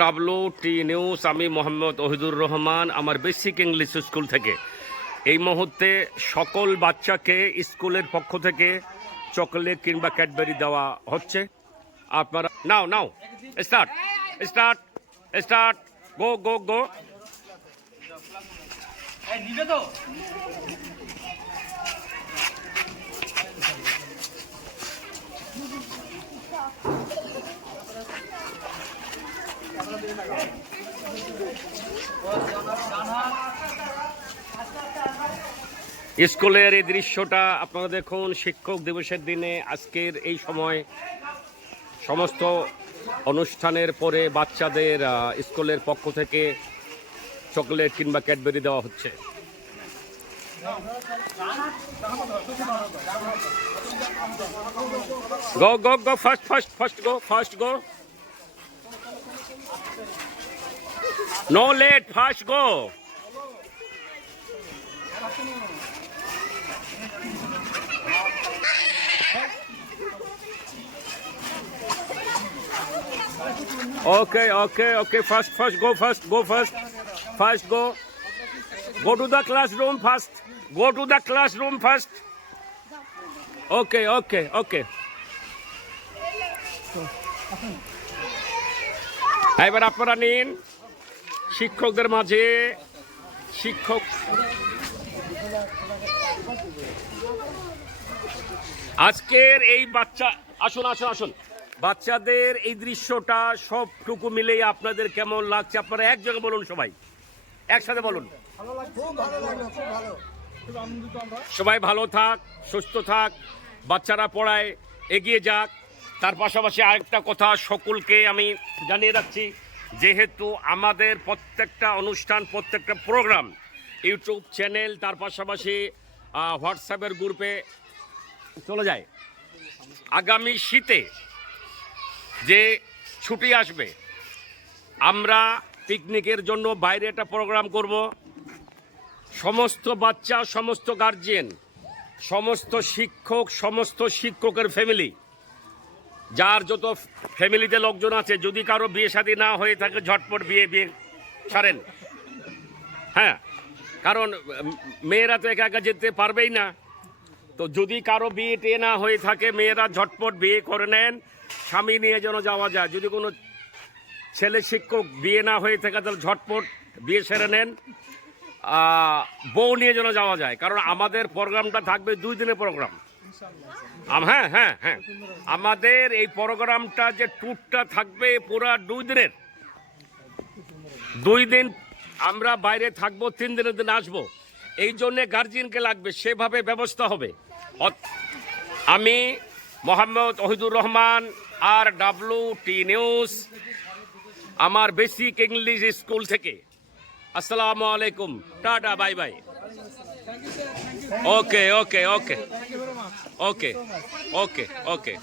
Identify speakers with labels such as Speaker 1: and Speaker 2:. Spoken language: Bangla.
Speaker 1: ডাব্লু টি নিউজ আমি মোহাম্মদ ওহিদুর রহমান, আমার বেসিক ইংলিশ স্কুল থেকে। এই মুহূর্তে সকল বাচ্চাকে স্কুলের পক্ষ থেকে চকলেট কিংবা ক্যাডবেরি দেওয়া হচ্ছে। আপনারা now now start start start go go go স্কুলের এই দৃশ্যটা আপনারা দেখুন, শিক্ষক দিবসের দিনে আজকের এই সময় সমস্ত অনুষ্ঠানের পরে বাচ্চাদের স্কুলের পক্ষ থেকে চকলেট কিংবা ক্যাডবেরি দেওয়া হচ্ছে। Go go go first first first go first go No let first go Okay, okay, okay. First, first, go first, go first. First, go. Go to the classroom first. Go to the classroom first. Okay, okay, okay. এবার আপনারা নিন শিক্ষকদের মাঝে শিক্ষক আজকের এই বাচ্চা, আসুন আসুন আসুন। বাচ্চাদের এই দৃশ্যটা সবটুকু মিলেই আপনাদের কেমন লাগছে? আপনারা এক জায়গায় বলুন সবাই। একসাথে বলুন। সবাই ভালো থাক, সুস্থ থাক, বাচ্চারা পড়ায় এগিয়ে যাক। তার পাশাপাশি আরেকটা কথা সকলকে আমি জানিয়ে রাখছি। যেহেতু আমাদের প্রত্যেকটা অনুষ্ঠান, প্রত্যেকটা প্রোগ্রাম ইউটিউব চ্যানেল তার পাশাপাশি হোয়াটসঅ্যাপের গ্রুপে চলে যায়। আগামী শীতে যে ছুটি আসবে, আমরা পিকনিকের জন্য বাইরে একটা প্রোগ্রাম করব। সমস্ত বাচ্চা, সমস্ত গার্জিয়ান সমস্ত শিক্ষক, সমস্ত শিক্ষকের ফ্যামিলি যার যত ফ্যামিলিতে লোকজন আছে, যদি কারও বিয়ে শাদী না হয়ে থাকে, ঝটপট বিয়ে বিয়ে ছাড়েন। হ্যাঁ কারণ মেয়েরা তো একা একা যেতে পারবেই না। তো যদি কারও বিয়ে টিয়ে না হয়ে থাকে, মেয়েরা ঝটপট বিয়ে করে নেন, স্বামী নিয়ে যেন যাওয়া যায়। যদি কোনো ছেলে শিক্ষক বিয়ে না হয়ে থাকে, তাহলে ঝটপট বিয়ে সেরে নেন। বউ নিয়ে যেন যাওয়া যায়। কারণ আমাদের প্রোগ্রামটা থাকবে দুই দিনের প্রোগ্রাম। হ্যাঁ হ্যাঁ হ্যাঁ। আমাদের এই প্রোগ্রামটা যে ট্যুরটা থাকবে পুরা দুই দিনের। দুই দিন আমরা বাইরে থাকব, তিন দিনের দিন আসব। এই জন্যে গার্জিয়ানকে লাগবে, সেভাবে ব্যবস্থা হবে। আমি Mohammad Ohidur Rahman R W T news আমার বেসিক ইংলিশ স্কুল থেকে। আসসালামু আলাইকুম। Tata, bye bye. Okay okay okay
Speaker 2: thank you very much
Speaker 1: okay okay okay